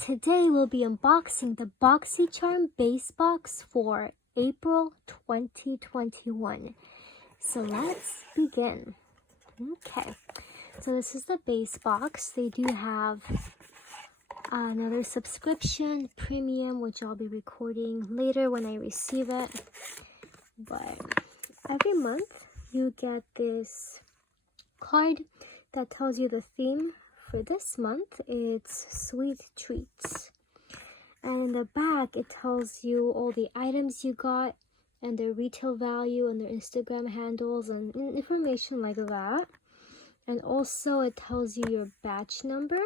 Today we'll be unboxing the Boxycharm base box for April 2021. So let's begin. Okay, so this is the base box. They do have another subscription, premium, which I'll be recording later when I receive it. But every month you get this card that tells you the theme. For this month, it's sweet treats. And in the back, it tells you all the items you got and their retail value and their Instagram handles and information like that. And also, it tells you your batch number.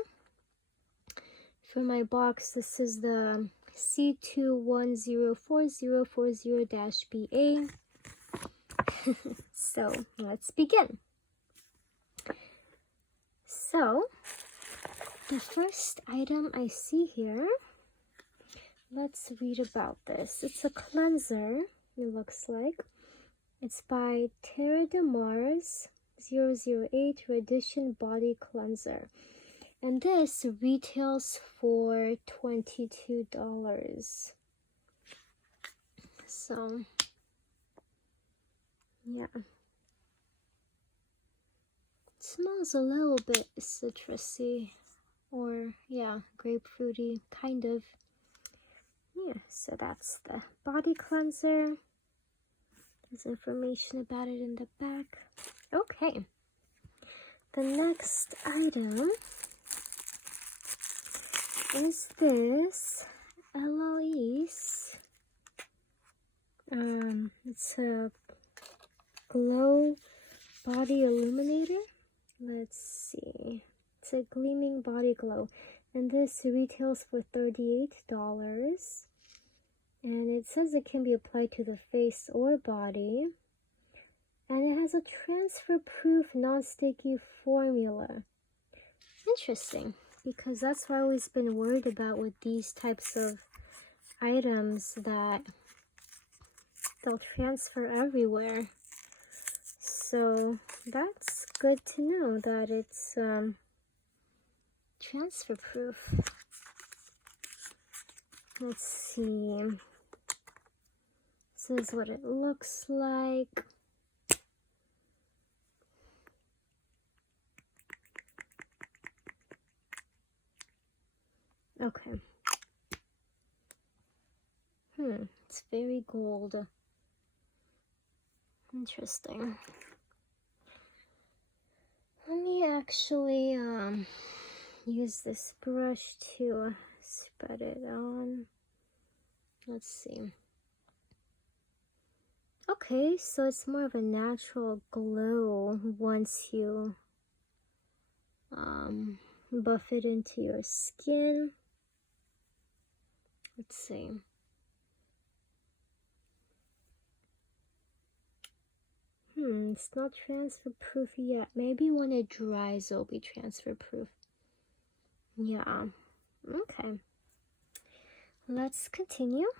For my box, this is the C21040440-BA. So, let's begin. So, the first item I see here, let's read about this. It's a cleanser, it looks like. It's by Terra de Mars 008 Radition Body Cleanser. And this retails for $22. So, yeah. Smells a little bit citrusy, or yeah, grapefruity, kind of. Yeah, so that's the body cleanser. There's information about it in the back. Okay, the next item is this Eloise. It's a glow body illuminator. Let's see. It's a gleaming body glow, and this retails for $38. And it says it can be applied to the face or body, and it has a transfer-proof, non-sticky formula. Interesting, because that's what I've always been worried about with these types of items, that they'll transfer everywhere. So that's good to know that it's transfer proof. Let's see. This is what it looks like. Okay. It's very gold. Interesting. Let me actually use this brush to spread it on. Let's see. Okay, so it's more of a natural glow once you buff it into your skin. Let's see. It's not transfer proof yet. Maybe when it dries, it'll be transfer proof. Yeah. Okay. Let's continue.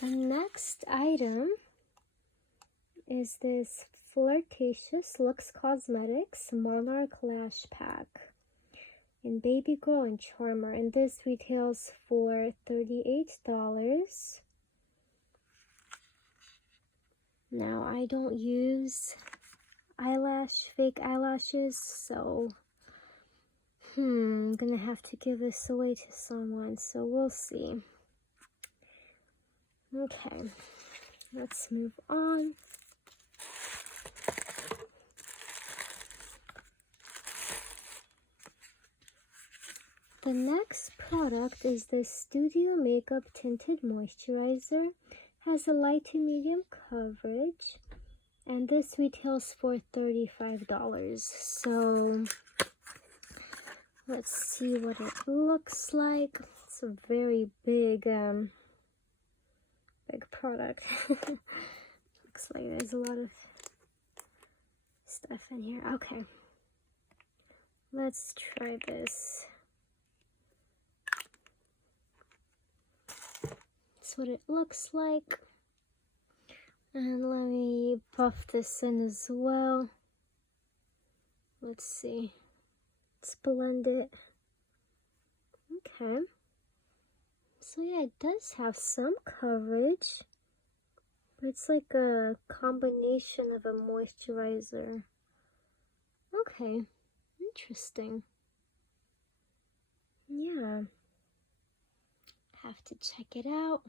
The next item is this Flirty Looks Cosmetics Monarch Lash Pack in Baby Girl and Charmer, and this retails for $38. Now, I don't use fake eyelashes, so I'm gonna have to give this away to someone, so we'll see. Okay, let's move on. The next product is the Studio Makeup Tinted Moisturizer. Has a light to medium coverage, and this retails for $35. So let's see what it looks like. It's a very big product. Looks like there's a lot of stuff in here. Okay, let's try this. That's what it looks like. And let me buff this in as well. Let's see. Let's blend it. Okay. So yeah, it does have some coverage. But it's like a combination of a moisturizer. Okay. Interesting. Yeah. Have to check it out.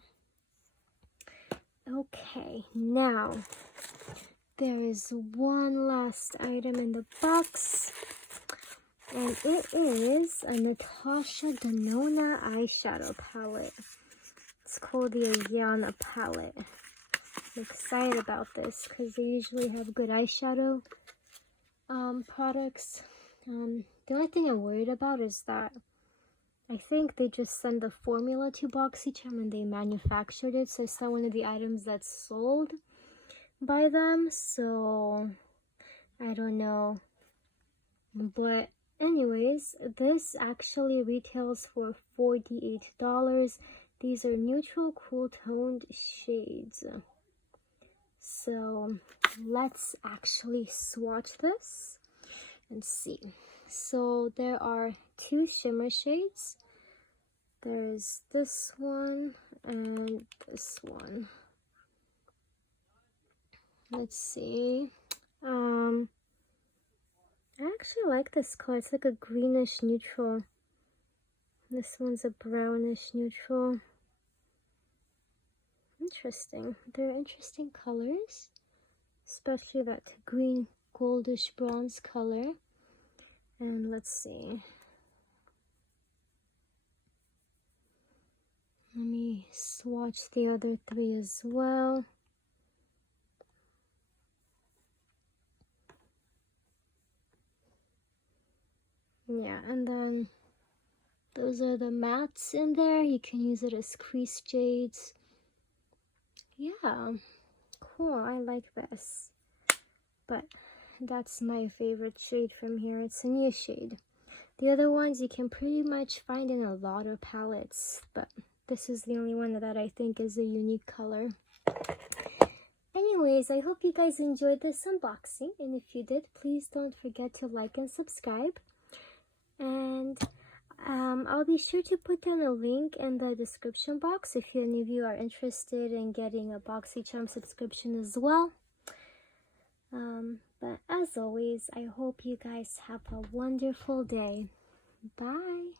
Okay, now there is one last item in the box, and it is a Natasha Denona eyeshadow palette. It's called the Ayana palette. I'm excited about this because they usually have good eyeshadow products. The only thing I'm worried about is that I think they just sent the formula to Boxycharm and they manufactured it, so it's not one of the items that's sold by them, so I don't know. But anyways, this actually retails for $48. These are neutral cool toned shades. So let's actually swatch this and see. So there are two shimmer shades. There's this one and this one. Let's see. I actually like this color. It's like a greenish neutral. This one's a brownish neutral. Interesting. They're interesting colors, especially that green goldish bronze color. And let's see. Let me swatch the other three as well. Yeah, and then those are the mattes in there. You can use it as crease shades. Yeah, cool. I like this. But that's my favorite shade from here. It's a new shade. The other ones you can pretty much find in a lot of palettes, but this is the only one that I think is a unique color. Anyways, I hope you guys enjoyed this unboxing, and if you did, please don't forget to like and subscribe. And I'll be sure to put down a link in the description box if any of you are interested in getting a Boxycharm subscription as well. But as always, I hope you guys have a wonderful day. Bye!